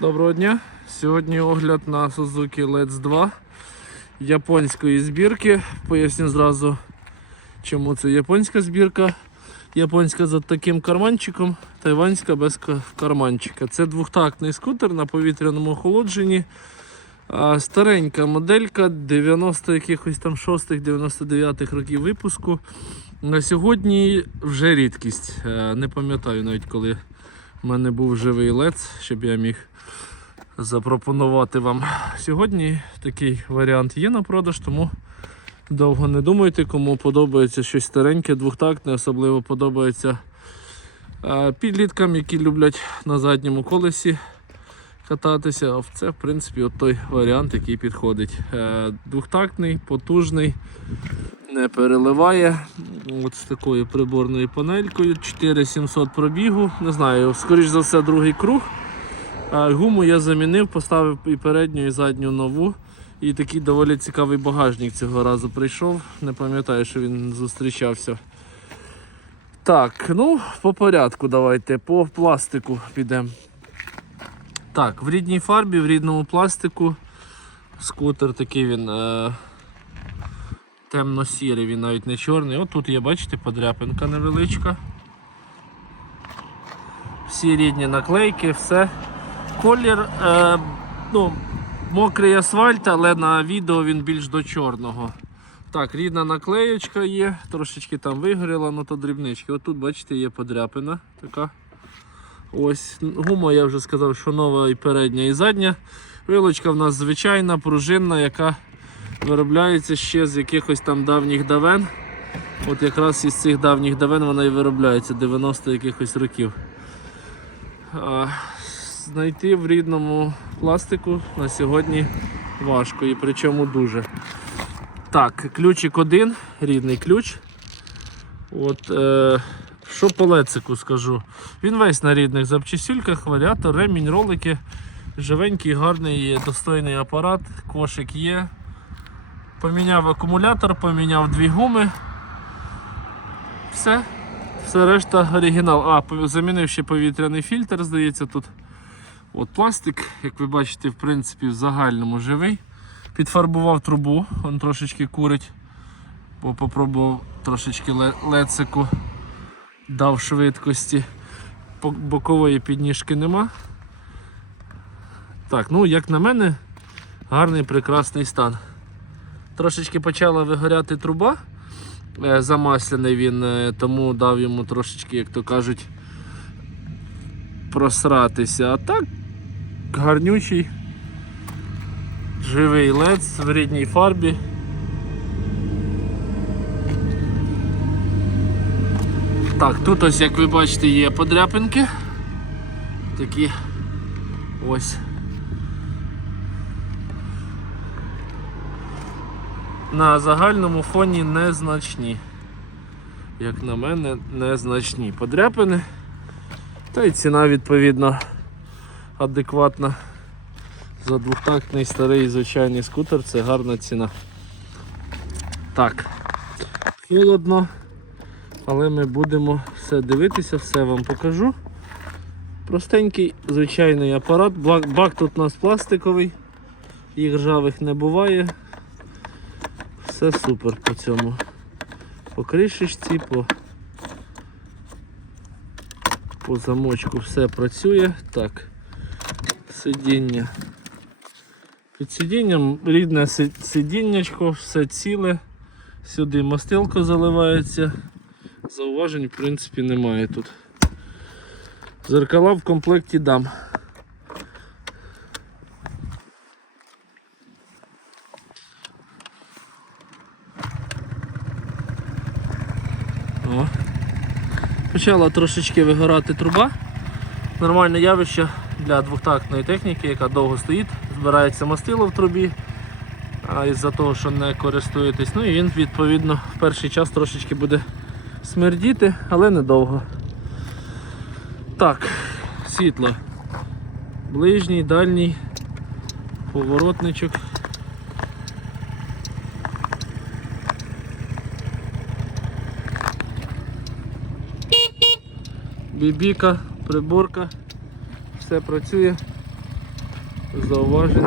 Доброго дня! Сьогодні огляд на Suzuki Let's 2 японської збірки. Поясню зразу, чому це японська збірка. Японська за таким карманчиком, тайванська без карманчика. Це двохтактний скутер на повітряному охолодженні. Старенька моделька 90 якихось там 6-99 років випуску. На сьогодні вже рідкість. Е, Не пам'ятаю навіть коли в мене був живий лец, щоб я міг запропонувати вам. Сьогодні такий варіант є на продаж, тому довго не думайте, кому подобається щось стареньке, двохтактне, особливо подобається е, підліткам, які люблять на задньому колесі кататися. Це, в принципі, от той варіант, який підходить. Е, Двохтактний, потужний, не переливає. От з такою приборною панелькою. 4700 пробігу. Не знаю, скоріш за все, другий круг. Гуму я замінив, поставив і передню, і задню нову. І такий доволі цікавий багажник цього разу прийшов. Не пам'ятаю, що він зустрічався. Так, ну, по порядку давайте, по пластику підемо. Так, в рідній фарбі, в рідному пластику. Скутер такий він е- темно-сірий, він навіть не чорний. От тут є, бачите, подряпинка невеличка. Всі рідні наклейки, все. Колір, е, ну, мокрий асфальт, але на відео він більш до чорного. Так, рідна наклеєчка є, трошечки там вигоріла, ну то дрібнички. От тут, бачите, є подряпина така. Ось, гума, я вже сказав, що нова і передня, і задня. Вилочка в нас звичайна, пружинна, яка виробляється ще з якихось там давніх давен. От якраз із цих давніх давен вона і виробляється 90 якихось років. А, Знайти в рідному пластику на сьогодні важко і причому дуже. Так, ключик один, рідний ключ. От, е, що по лецику скажу? Він весь на рідних запчасюльках, варіатор, ремінь, ролики. Живенький, гарний, достойний апарат, кошик є. Поміняв акумулятор, поміняв дві гуми. Все. Все решта оригінал. А, замінив ще повітряний фільтр, здається, тут. От пластик, як ви бачите, в принципі, в загальному живий. Підфарбував трубу, він трошечки курить, бо попробував трошечки лецику, дав швидкості. Бокової підніжки нема. Так, ну як на мене, гарний прекрасний стан. Трошечки почала вигоряти труба, е, замасляний він, е, тому дав йому трошечки, як то кажуть, просратися. А так гарнючий, живий лед в рідній фарбі. Так, тут ось, як ви бачите, є подряпинки. Такі ось. На загальному фоні незначні. Як на мене, незначні подряпини. Та й ціна відповідно адекватна. За двохтактний старий звичайний скутер це гарна ціна. Так, холодно, але ми будемо все дивитися, все вам покажу. Простенький звичайний апарат. Бак, тут у нас пластиковий, їх ржавих не буває. Все супер по цьому. По кришечці, по, по замочку все працює. Так, сидіння. Під сидінням рідне сидіннячко, все ціле. Сюди мастилко заливається. Зауважень в принципі немає тут. Зеркала в комплекті дам. О. Почала трошечки вигорати труба. Нормальне явище для двохтактної техніки, яка довго стоїть, збирається мастило в трубі, а із-за того, що не користуєтесь, ну і він відповідно в перший час трошечки буде смердіти, але недовго. Так, світло. Ближній, дальній, поворотничок. Бібіка, приборка, все працює. Зауважень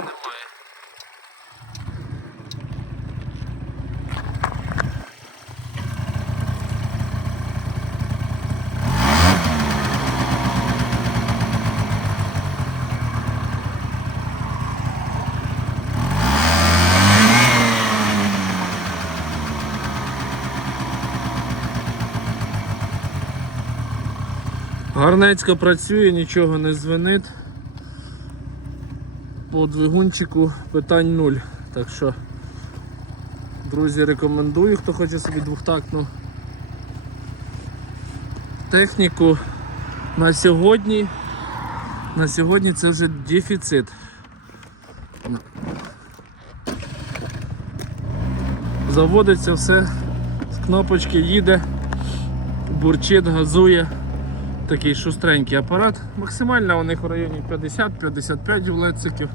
Гарнецько працює, нічого не звенить. По двигунчику питань нуль. Так що, друзі, рекомендую, хто хоче собі двохтактну техніку на сьогодні. На сьогодні це вже дефіцит. Заводиться все, з кнопочки їде, бурчить, газує. Такий шустренький апарат. Максимально у них в районі 50-55 влециків.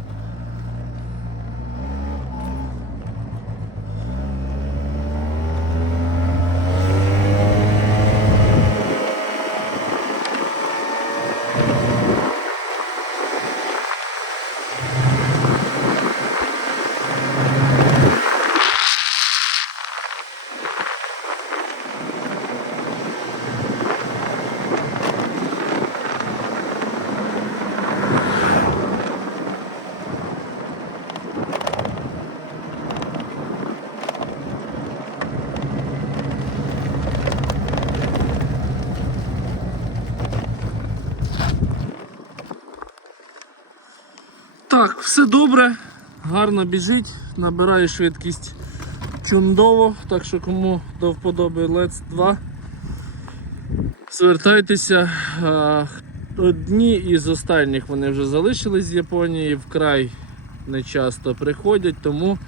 Так, все добре, гарно біжить, набирає швидкість чудово, так що кому до вподоби Let's 2, звертайтеся. Одні із останніх вони вже залишились з Японії, вкрай не часто приходять, тому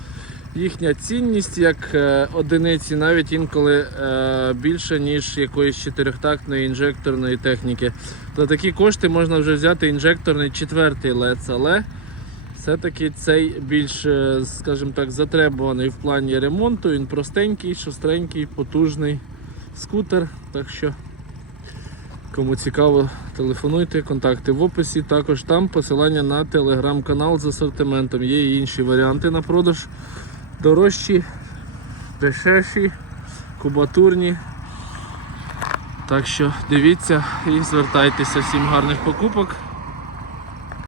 їхня цінність як е, одиниці навіть інколи е, більше, ніж якоїсь чотирьохтактної інжекторної техніки. За такі кошти можна вже взяти інжекторний четвертий LEDS, але все-таки цей більш, е, скажімо так, затребуваний в плані ремонту. Він простенький, шустренький, потужний скутер. Так що, кому цікаво, телефонуйте, контакти в описі. Також там посилання на телеграм-канал з асортиментом. Є і інші варіанти на продаж. Дорожчі, дешевші, кубатурні. Так що дивіться і звертайтеся. Всім гарних покупок.